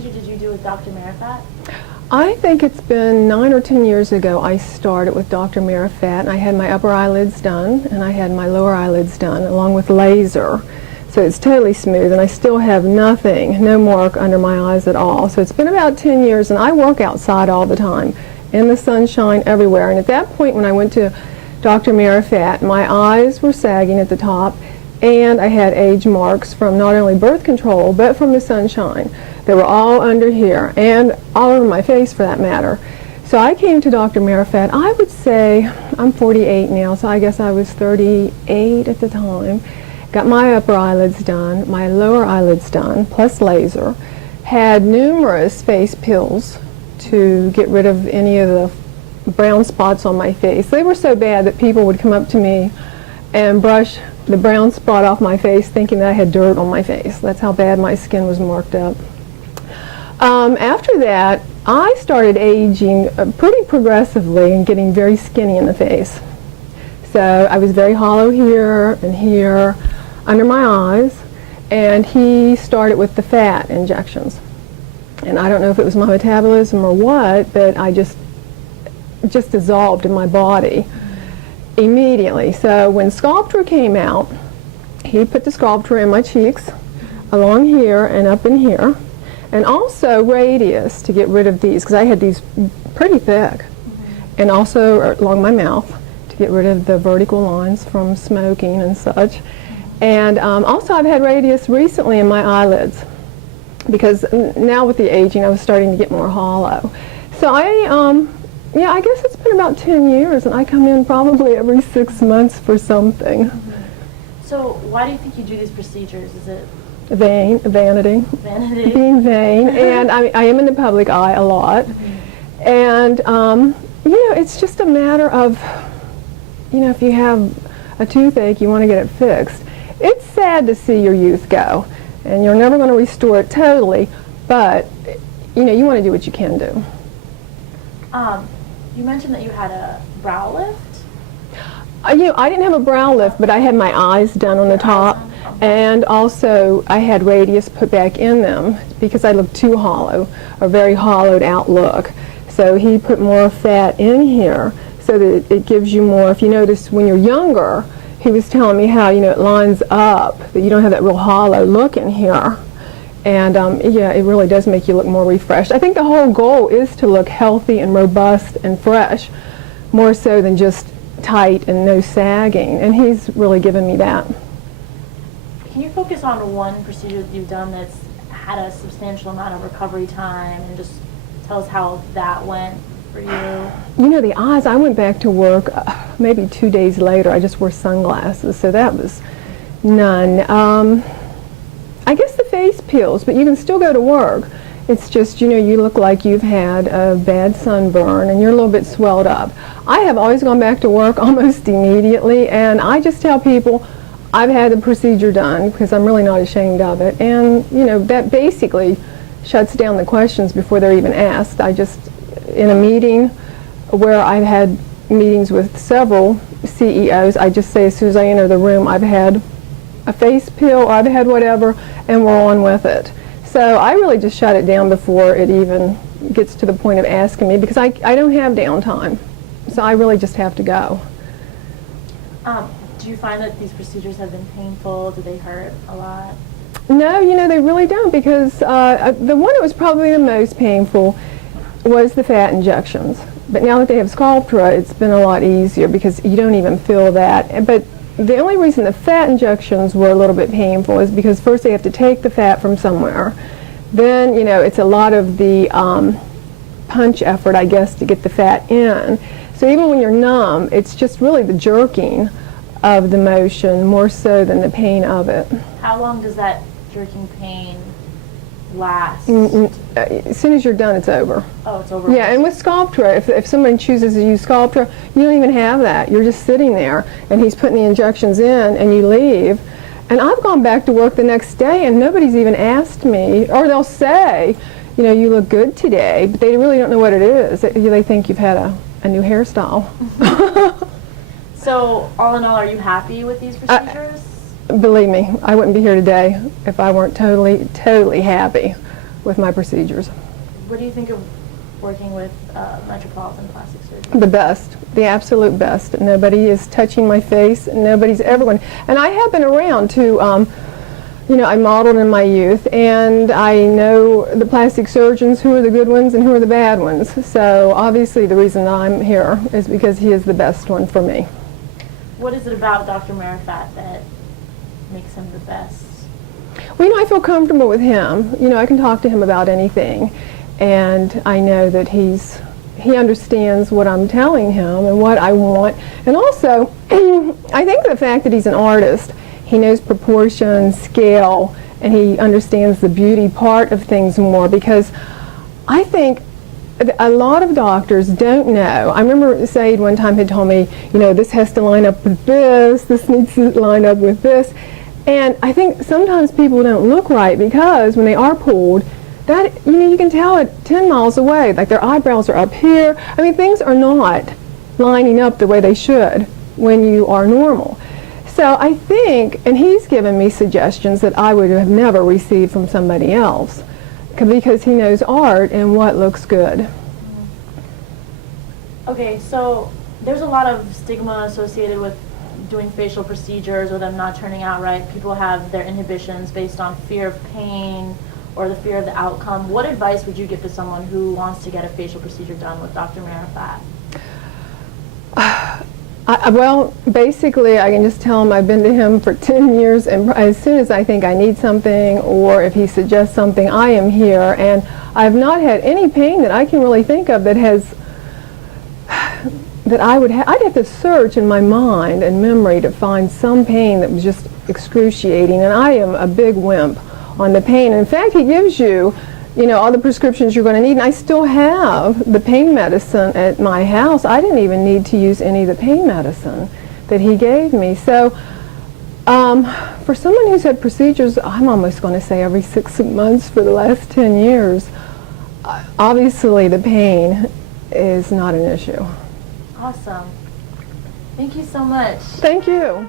procedure did you do with Dr. Marifat? I think it's been 9 or 10 years ago I started with Dr. Marifat, and I had my upper eyelids done and I had my lower eyelids done along with laser. So it's totally smooth, and I still have nothing, no mark under my eyes at all. So it's been about 10 years, and I work outside all the time, in the sunshine, everywhere. And at that point when I went to Dr. Marifat, my eyes were sagging at the top, and I had age marks from not only birth control, but from the sunshine. They were all under here, and all over my face for that matter. So I came to Dr. Marifat, I would say, I'm 48 now, so I guess I was 38 at the time. Got my upper eyelids done, my lower eyelids done, plus laser. Had numerous face pills to get rid of any of the brown spots on my face. They were so bad that people would come up to me and brush the brown spot off my face thinking that I had dirt on my face. That's how bad my skin was marked up. After that, I started aging pretty progressively and getting very skinny in the face. So I was very hollow here and here under my eyes, and he started with the fat injections. And I don't know if it was my metabolism or what, but I just dissolved in my body immediately. So when Sculptra came out, he put the Sculptra in my cheeks, along here and up in here, and also Radius to get rid of these, because I had these pretty thick, and also along my mouth to get rid of the vertical lines from smoking and such. And also I've had Radius recently in my eyelids, because now with the aging I was starting to get more hollow. So yeah, I guess it's been about 10 years, and I come in probably every 6 months for something. So why do you think you do these procedures? Is it Vanity. vanity? Being vain, and I am in the public eye a lot. And, you know, it's just a matter of, you know, if you have a toothache, you want to get it fixed. It's sad to see your youth go, and you're never going to restore it totally, but, you know, you want to do what you can do. You mentioned that you had a brow lift? You know, I didn't have a brow lift, but I had my eyes done on the top, and also I had Radius put back in them because I looked too hollow, a very hollowed out look. So he put more fat in here so that it gives you more. If you notice when you're younger, he was telling me how, you know, it lines up, that you don't have that real hollow look in here. And yeah, it really does make you look more refreshed. I think the whole goal is to look healthy and robust and fresh, more so than just tight and no sagging, and he's really given me that. Can you focus on one procedure that you've done that's had a substantial amount of recovery time, and just tell us how that went for you? You know, the eyes, I went back to work maybe 2 days later. I just wore sunglasses, so that was none. I guess the face peels, but you can still go to work. It's just, you know, you look like you've had a bad sunburn and you're a little bit swelled up. I have always gone back to work almost immediately, and I just tell people I've had the procedure done because I'm really not ashamed of it. And, you know, that basically shuts down the questions before they're even asked. I just, in a meeting where I've had meetings with several CEOs, I just say as soon as I enter the room, I've had a face peel, or I've had whatever, and we're on with it. So I really just shut it down before it even gets to the point of asking me, because I don't have downtime. So I really just have to go. Do you find that these procedures have been painful? Do they hurt a lot? No, you know, they really don't, because the one that was probably the most painful was the fat injections. But now that they have Sculptra, it's been a lot easier because you don't even feel that. But the only reason the fat injections were a little bit painful is because first they have to take the fat from somewhere. Then, you know, it's a lot of the punch effort, I guess, to get the fat in. So even when you're numb, it's just really the jerking of the motion more so than the pain of it. How long does that jerking pain last? As soon as you're done, it's over. Oh, it's over. Yeah, and with Sculptra, if somebody chooses to use Sculptra, you don't even have that. You're just sitting there, and he's putting the injections in, and you leave. And I've gone back to work the next day, and nobody's even asked me, or they'll say, you know, you look good today, but they really don't know what it is. They think you've had a new hairstyle. So, all in all, are you happy with these procedures? Believe me, I wouldn't be here today if I weren't totally happy with my procedures. What do you think of working with Metropolitan Plastic Surgery? The best, the absolute best. Nobody is touching my face. Nobody's ever going. And I have been around to, you know, I modeled in my youth, and I know the plastic surgeons, who are the good ones and who are the bad ones. So obviously the reason I'm here is because he is the best one for me. What is it about Dr. Marifat that makes him the best? Well, you know, I feel comfortable with him. You know, I can talk to him about anything, and I know that he understands what I'm telling him and what I want. And also, I think the fact that he's an artist, he knows proportion, scale, and he understands the beauty part of things more, because I think a lot of doctors don't know. I remember Said one time had told me, you know, this has to line up with this needs to line up with this. And I think sometimes people don't look right, because when they are pulled, that, you know, you can tell it 10 miles away, like their eyebrows are up here. I mean, things are not lining up the way they should when you are normal. So I think, and he's given me suggestions that I would have never received from somebody else, because he knows art and what looks good. Okay, so there's a lot of stigma associated with doing facial procedures or them not turning out right. People have their inhibitions based on fear of pain or the fear of the outcome. What advice would you give to someone who wants to get a facial procedure done with Dr. Marifat? Well, basically, I can just tell him I've been to him for 10 years, and as soon as I think I need something, or if he suggests something, I am here. And I've not had any pain that I can really think of that has, that I'd have to search in my mind and memory to find some pain that was just excruciating. And I am a big wimp on the pain. In fact, he gives you, you know, all the prescriptions you're going to need, and I still have the pain medicine at my house. I didn't even need to use any of the pain medicine that he gave me. So for someone who's had procedures, I'm almost going to say every 6 months for the last 10 years, obviously the pain is not an issue. Awesome. Thank you so much. Thank you.